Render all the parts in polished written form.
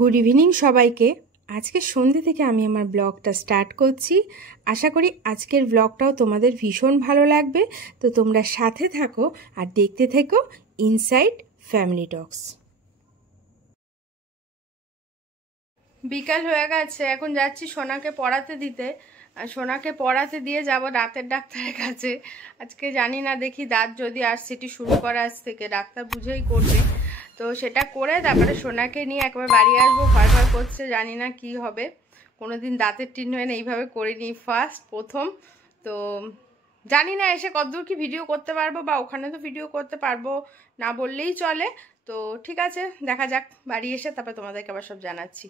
Good evening সবাইকে। আজকে সন্ধ্যে থেকে আমি আমার ব্লগটা স্টার্ট করছি। আশা করি আজকের ব্লগটাও তোমাদের ভীষণ ভালো লাগবে। তো তোমরা সাথে থাকো আর দেখতে থেকো ইনসাইড ফ্যামিলি টক্স। বিকাল হয়ে গেছে, এখন যাচ্ছি সোনাকে পড়াতে দিতে। আর সোনাকে পড়াতে দিয়ে যাব দাঁতের ডাক্তারের কাছে। আজকে জানি না, দেখি দাঁত যদি আরসিটি শুরু করা আজ থেকে, ডাক্তার বুঝেই করবে। তো সেটা করে তারপরে সোনাকে নিয়ে একবার বাড়ি আসবো। ভয় ভয় করছে, জানি না কি হবে। কোনোদিন দাঁতের ট্রিটমেন্ট এইভাবে করিনি, প্রথম। তো জানি না এসে কতদূর কি ভিডিও করতে পারবো, বা ওখানে তো ভিডিও করতে পারবো না বললেই চলে। তো ঠিক আছে, দেখা যাক বাড়ি এসে, তারপর তোমাদেরকে আবার সব জানাচ্ছি।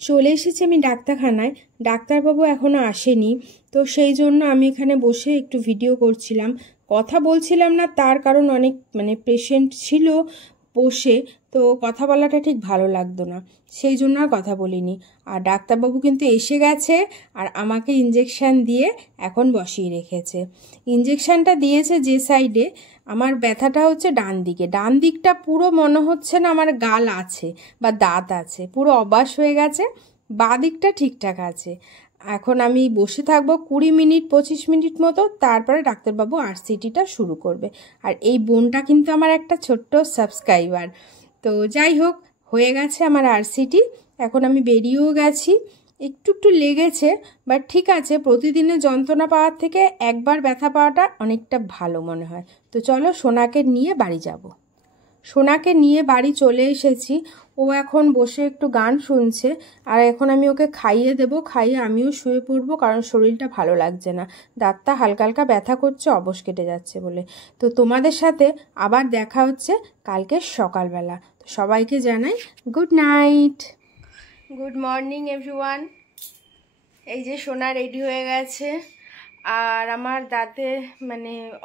চলে এসেছি আমি ডাক্তারখানায়। ডাক্তারবাবু এখনও আসেনি, তো সেই জন্য আমি এখানে বসে একটু ভিডিও করছিলাম। কথা বলছিলাম না, তার কারণ অনেক পেশেন্ট ছিল বসে, তো কথা বলাটা ঠিক ভালো লাগতো না, সেই জন্য আর কথা বলিনি। আর ডাক্তারবাবু কিন্তু এসে গেছে, আর আমাকে ইঞ্জেকশান দিয়ে এখন বসিয়ে রেখেছে। ইঞ্জেকশানটা দিয়েছে যে সাইডে, আমার ব্যথাটা হচ্ছে ডান দিকে। ডান দিকটা পুরো মনে হচ্ছে না আমার গাল আছে বা দাঁত আছে, পুরো অবাস হয়ে গেছে। বাঁ দিকটা ঠিকঠাক আছে। এখন আমি বসে থাকবো 20 মিনিট 25 মিনিট মতো, তারপরে ডাক্তারবাবু আরসিটিটা শুরু করবে। আর এই বোনটা কিন্তু আমার একটা ছোট্ট সাবস্ক্রাইবার। তো যাই হোক, হয়ে গেছে আমার আরসিটি। এখন আমি বেরিয়েও গেছি। একটু একটু লেগেছে, বাট ঠিক আছে। প্রতিদিনের যন্ত্রণা পাওয়ার থেকে একবার ব্যথা পাওয়াটা অনেকটা ভালো মনে হয়। তো চলো সোনাকে নিয়ে বাড়ি যাব। সোনাকে নিয়ে বাড়ি চলে এসেছি। ও এখন বসে একটু গান শুনছে, আর এখন আমি ওকে খাইয়ে দেব। খাইয়ে আমিও শুয়ে পড়বো, কারণ শরীরটা ভালো লাগছে না। দাঁতটা হালকা হালকা ব্যথা করছে, অবশ কেটে যাচ্ছে বলে। তো তোমাদের সাথে আবার দেখা হচ্ছে কালকে সকালবেলা। তো সবাইকে জানাই good night, good morning everyone. এই যে সোনা রেডি হয়ে গেছে, আর আমার দাঁতে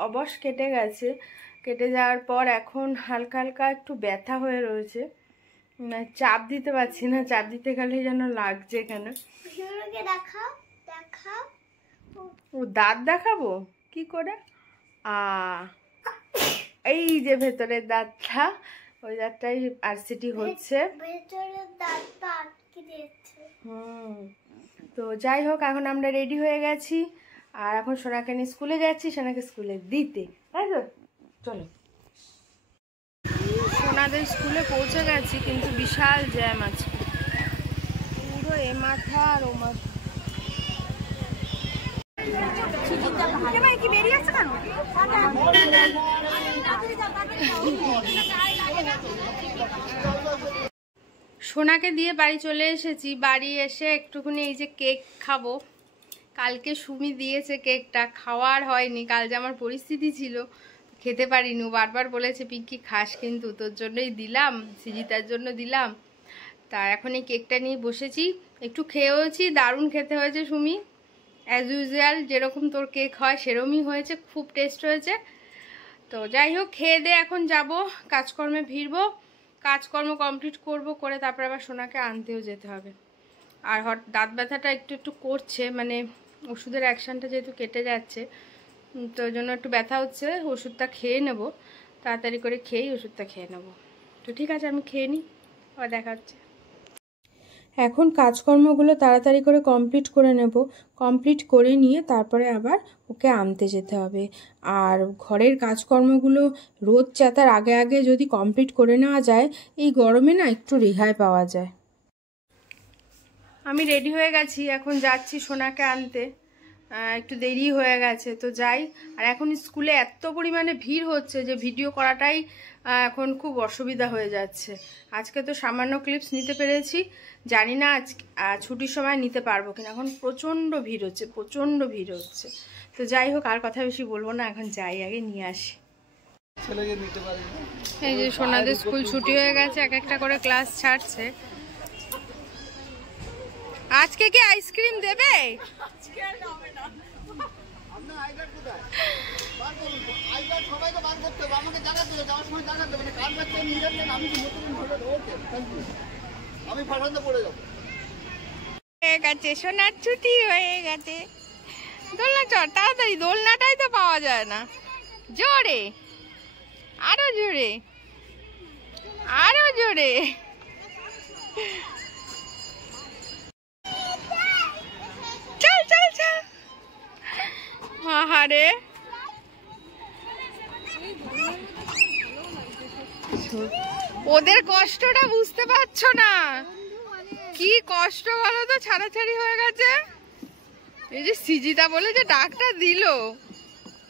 অবশ কেটে গেছে। কেটে যাওয়ার পর এখন হালকা হালকা একটু ব্যথা হয়ে রয়েছে। চাপ দিতে পারছি না, চাপ দিতে গেলে যেন লাগছে কেন। ও দাঁত দেখাবো কি করে? এই যে ভেতরের দাঁতটা, ওই দাঁতটাই আরসিটি হচ্ছে। তো যাই হোক, এখন আমরা রেডি হয়ে গেছি, আর এখন সোনাকে নিয়ে স্কুলে যাচ্ছি, সোনাকে স্কুলে দিতে, তাই তো? চলো। সোনাদের স্কুলে পৌঁছে গেছি, কিন্তু বিশাল জ্যাম আছে, পুরো এ মাথা আর ও মাথা। সোনাকে দিয়ে বাড়ি চলে এসেছি। বাড়ি এসে একটুখানি এই যে কেক খাবো। কালকে সুমি দিয়েছে কেকটা, খাওয়ার হয়নি। কাল যে আমার পরিস্থিতি ছিল, খেতে পারিনি। বারবার বলেছে পিঙ্কি খাস, কিন্তু তোর জন্যই দিলাম, সিজিতার জন্য দিলাম। তা এখন এই কেকটা নিয়ে বসেছি, একটু খেয়েওছি। দারুণ খেতে হয়েছে সুমি, অ্যাজ ইউজুয়াল যেরকম তোর কেক হয় সেরকমই হয়েছে, খুব টেস্ট হয়েছে। তো যাই হোক, খেয়ে দিয়ে এখন যাব কাজকর্মে ভিড়বো। কাজকর্ম কমপ্লিট করব, করে তারপরে আবার সোনাকে আনতেও যেতে হবে। আর দাঁত ব্যথাটা একটু একটু করছে, ওষুধের অ্যাকশানটা যেহেতু কেটে যাচ্ছে, তো ওই জন্য একটু ব্যথা হচ্ছে। ওষুধটা খেয়ে নেব, তাড়াতাড়ি করে খেয়েই ওষুধটা খেয়ে নেব। তো ঠিক আছে, আমি খেয়ে নিই, আবার দেখা হচ্ছে। এখন কাজকর্মগুলো তাড়াতাড়ি করে কমপ্লিট করে নেব। কমপ্লিট করে নিয়ে তারপরে আবার ওকে আনতে যেতে হবে। আর ঘরের কাজকর্মগুলো রোদ চাতার আগে আগে যদি কমপ্লিট করে নেওয়া যায়, এই গরমে না একটু রেহাই পাওয়া যায়। আমি রেডি হয়ে গেছি, এখন যাচ্ছি সোনাকে আনতে। একটু দেরি হয়ে গেছে, তো যাই। আর এখন স্কুলে এত পরিমাণে ভিড় হচ্ছে যে ভিডিও করাটাই এখন খুব অসুবিধা হয়ে যাচ্ছে। আজকে তো সামান্য ক্লিপস নিতে পেরেছি, জানি না আজ ছুটির সময় নিতে পারবো কিনা। এখন প্রচণ্ড ভিড় হচ্ছে, প্রচণ্ড ভিড় হচ্ছে। তো যাই হোক, আর কথা বেশি বলবো না, এখন যাই, আগে নিয়ে আসি। এই যে সোনাদের স্কুল ছুটি হয়ে গেছে, এক একটা করে ক্লাস ছাড়ছে। আজকে কি আইসক্রিম দেবে? সোনার ছুটি হয়ে গেছে। দোলনা চড় তাড়াতাড়ি, দোলনাটাই তো পাওয়া যায় না। জোরে, আরো জোরে, আরো জোরে। ওদের কষ্টটা বুঝতে পারছো না, কি কষ্ট বলো তো, ছাড়াছাড়ি হয়ে গেছে। এই যে সিজিতা বলে যে ডাকটা দিল,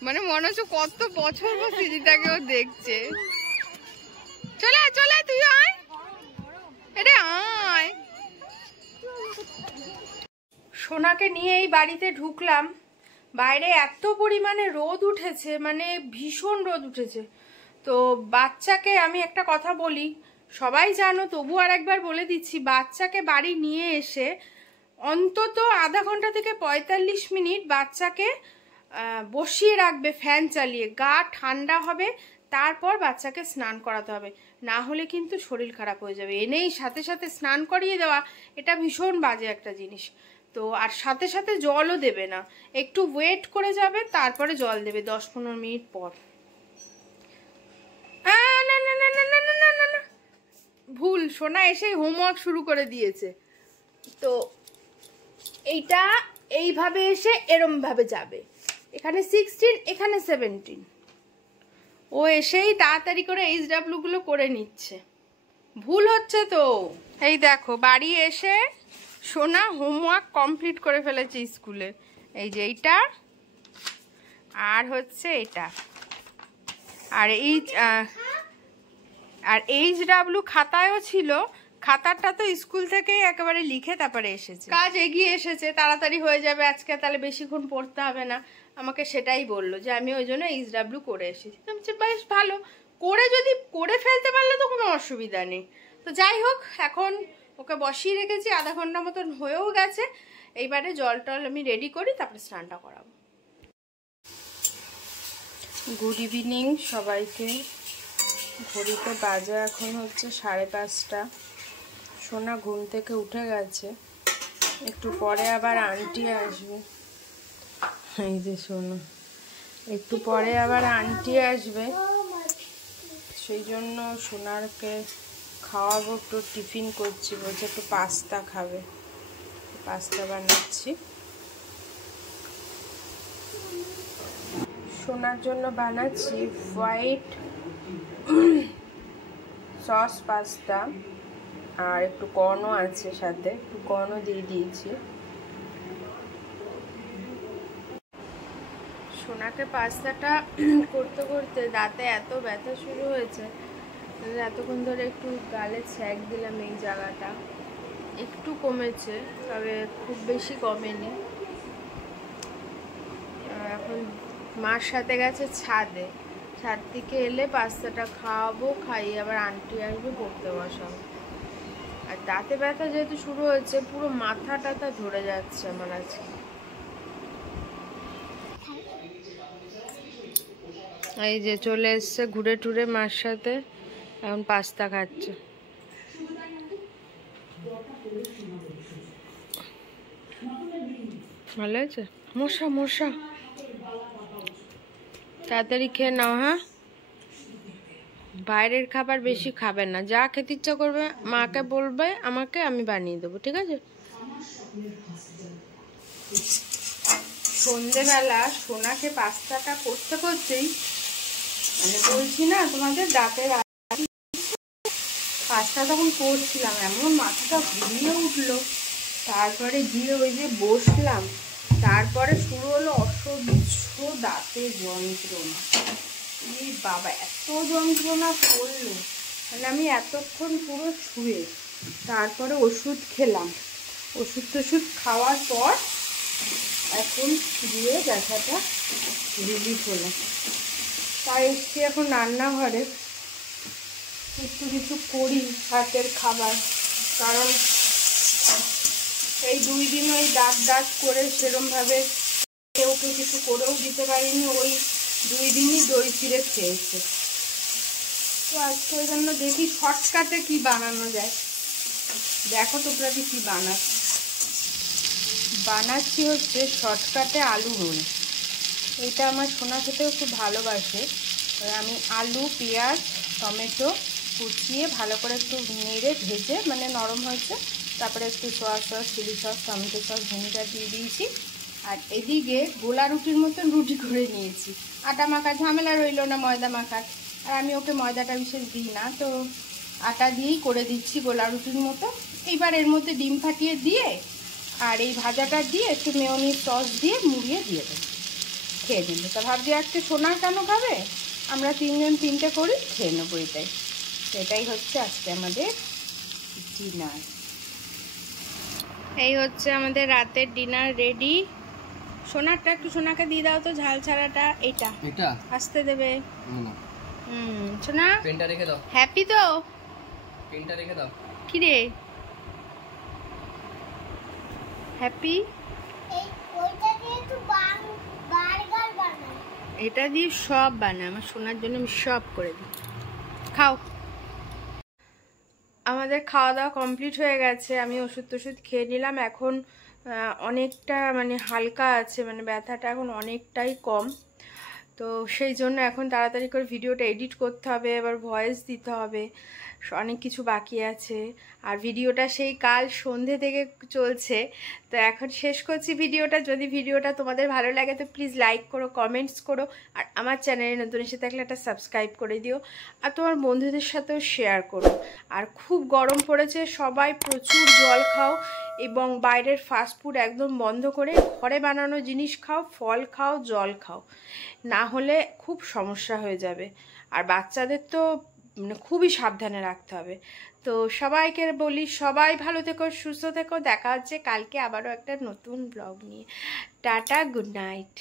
মানে মনে হচ্ছে কত বছর পর সিজিতাকেও দেখছে। চলে চলে তুই আয়, এটা আয়। সোনাকে নিয়ে এই বাড়িতে ঢুকলাম, বাইরে এত পরিমাণে রোদ উঠেছে, মানে ভীষণ রোদ উঠেছে। তো বাচ্চাকে আমি একটা কথা বলি, সবাই জানো তবু আর একবার বলে দিচ্ছি, বাচ্চাকে বাড়ি নিয়ে এসে অন্তত আধা ঘন্টা থেকে 45 মিনিট বাচ্চাকে বসিয়ে রাখবে ফ্যান চালিয়ে, গা ঠান্ডা হবে, তারপর বাচ্চাকে স্নান করাতে হবে, না হলে কিন্তু শরীর খারাপ হয়ে যাবে। এনেই সাথে সাথে স্নান করিয়ে দেওয়া, এটা ভীষণ বাজে একটা জিনিস। তো আর সাথে সাথে জলও দেবে না, একটু ওয়েট করে যাবে, তারপরে জল দেবে 10-15 মিনিট পর। না না না না না না না না, ভুল, সোনা এসে হোমওয়ার্ক শুরু করে দিয়েছে। তো এইটা এইভাবে এসে এরম ভাবে যাবে, এখানে 16, এখানে 17। ও এসেই তাড়াতাড়ি করে HW গুলো করে নিচ্ছে, ভুল হচ্ছে তো। এই দেখো বাড়ি এসে সোনা হোমওয়ার্ক কমপ্লিট করে ফেলেছে স্কুলে। এই যে এইটা আর হচ্ছে এটা, আর HW খাতায়ও ছিল, খাতাটা তো স্কুল থেকে একেবারে লিখে তারপরে এসেছে, কাজ এগিয়ে এসেছে, তাড়াতাড়ি হয়ে যাবে আজকে, তাহলে বেশিক্ষণ পড়তে হবে না। আমাকে সেটাই বললো যে আমি ওই জন্য HW করে এসেছি। বেশ ভালো, যদি করে ফেলতে পারলে তো কোনো অসুবিধা নেই। তো যাই হোক, এখন ওকে বসিয়ে রেখেছি, আধা ঘন্টা মতন হয়েও গেছে। এইবারে জল টল আমি রেডি করি, তারপরে স্নানটা করাবো। গুড ইভিনিং সবাইকে। ঘড়িতে বাজে এখন হচ্ছে 5:30। সোনা ঘুম থেকে উঠে গেছে, একটু পরে আবার আন্টি আসবে। এই যে সোনা, একটু পরে আবার আন্টি আসবে, সেই জন্য সোনারকে খাওয়াবো, একটু টিফিন করছি, বলছে একটু পাস্তা খাবে, পাস্তা বানাচ্ছি। সোনার জন্য বানাচ্ছি হোয়াইট সস পাস্তা, আর একটু কর্নও আছে সাথে, একটু কর্নও দিয়ে দিয়েছি। সোনাকে পাস্তাটা করতে করতে দাঁতে এত ব্যথা শুরু হয়েছে, এতক্ষণ ধরে একটু গালে ছ্যাঁক দিলাম, এই জায়গাটা একটু কমেছে, তবে খুব বেশি কমেনি। এখন মার সাথে গেছে ছাদে, ছাদ থেকে এলে পাস্তাটা খাওয়াবো, খাইয়ে আবার আন্টি আসবে, পড়তে বসাবো। আর দাঁতে ব্যথা যেহেতু শুরু হয়েছে, পুরো মাথা টাথা ধরে যাচ্ছে আমার আজকে। এই যে চলে এসছে ঘুরে টুরে মার সাথে, এখন পাস্তা খাচ্ছে। ভালো হয়েছে? মশা মশা, তাড়াতাড়ি খেয়ে নাও। হ্যাঁ, বাইরের খাবার বেশি খাবে না, যা খেতে ইচ্ছা করবে মাকে বলবে, আমাকে, আমি বানিয়ে দেবো, ঠিক আছে? সন্ধেবেলা সোনাকে পাস্তাটা করতে করতেই, মানে বলছি না তোমাদের, দাঁতের পাস্তা তখন করছিলাম, এমন মাথাটা ঘুরিয়ে উঠলো, তারপরে গিয়ে ওই যে বসলাম, তারপরে শুরু হলো অসহ্য দাঁতে যন্ত্রণা। এই বাবা, এত যন্ত্রণা করলো, মানে আমি এতক্ষণ পুরো শুয়ে, তারপরে ওষুধ খেলাম, ওষুধ টষুধ খাওয়ার পর এখন গিয়ে ব্যথাটা রিলিফ হলো। তাই এসছি এখন রান্নাঘরে, একটু কিছু করি হাতের খাবার, কারণ এই 2 দিন ওই দাঁত করে সেরমভাবে ওকে কিছু করেও দিতে পারিনি, ওই 2 দিনই দই চিড়ে খেয়েছে। তো আজকে ওই জন্য দেখি শর্টকাটে কি বানানো যায়। দেখো তোমরা কি বানাচ্ছি হচ্ছে শর্টকাটে আলু রোল। এটা আমার সোনা খেতেও খুব ভালোবাসে। আমি আলু, পেঁয়াজ, টমেটো কুচিয়ে ভালো করে একটু নেড়ে ভেজে, মানে নরম হয়েছে, তারপরে একটু soya sauce, chilli sauce, tomato sauce, vinegar দিয়ে দিয়েছি। আর এদিকে গোলা রুটির মতন রুটি করে নিয়েছি। আটা মাখা ঝামেলা রইল না ময়দা মাখার, আর আমি ওকে ময়দাটা বিশেষ দিই না, তো আটা দিয়েই করে দিচ্ছি গোলা রুটির মতো। এইবার এর মধ্যে ডিম ফাটিয়ে দিয়ে আর এই ভাজাটা দিয়ে একটু মেয়োনিজ সস দিয়ে মুড়িয়ে দিয়ে দেবো, খেয়ে নেবে। তা ভাবছি আজকে সোনা কেন খাবে, আমরা 3 জন 3টে করি, খেয়ে নেবো এটাই। এটাই হচ্ছে আজকে আমাদের ডিনার। এই হচ্ছে আমাদের রাতের ডিনার রেডি। সোনারটা একটু সোনাকে দিয়ে দাও তো, ঝাল ছাড়াটা। এটা আসতে দেবে। সোনা পেনটা রেখে দাও। হ্যাপি তো? পেনটা রেখে দাও। কি রে হ্যাপি? এটা দিয়ে সব বানায় আমার সোনার জন্য, আমি সব করে দিই। খাও। আমাদের খাওয়া দাওয়া কমপ্লিট হয়ে গেছে, আমি ওষুধ টষুধ খেয়ে নিলাম। এখন অনেকটা মানে হালকা আছে, মানে ব্যথাটা এখন অনেকটাই কম। তো সেই জন্য এখন তাড়াতাড়ি করে ভিডিওটা এডিট করতে হবে, এবার ভয়েস দিতে হবে, অনেক কিছু বাকি আছে। আর ভিডিওটা সেই কাল সন্ধে থেকে চলছে, তো এখন শেষ করছি ভিডিওটা। যদি ভিডিওটা তোমাদের ভালো লাগে তো প্লিজ লাইক করো, কমেন্টস করো, আর আমার চ্যানেলে নতুন এসে থাকলে একটা সাবস্ক্রাইব করে দিও, আর তোমার বন্ধুদের সাথেও শেয়ার করো। আর খুব গরম পড়েছে, সবাই প্রচুর জল খাও এবং বাইরের ফাস্টফুড একদম বন্ধ করে ঘরে বানানো জিনিস খাও, ফল খাও, জল খাও, না হলে খুব সমস্যা হয়ে যাবে। আর বাচ্চাদের তো মানে খুবই সাবধানে রাখতে হবে। তো সবাইকে বলি, সবাই ভালো থেকো, সুস্থ থেকো। দেখা হচ্ছে কালকে আবারও একটা নতুন ব্লগ নিয়ে। Tata, good night.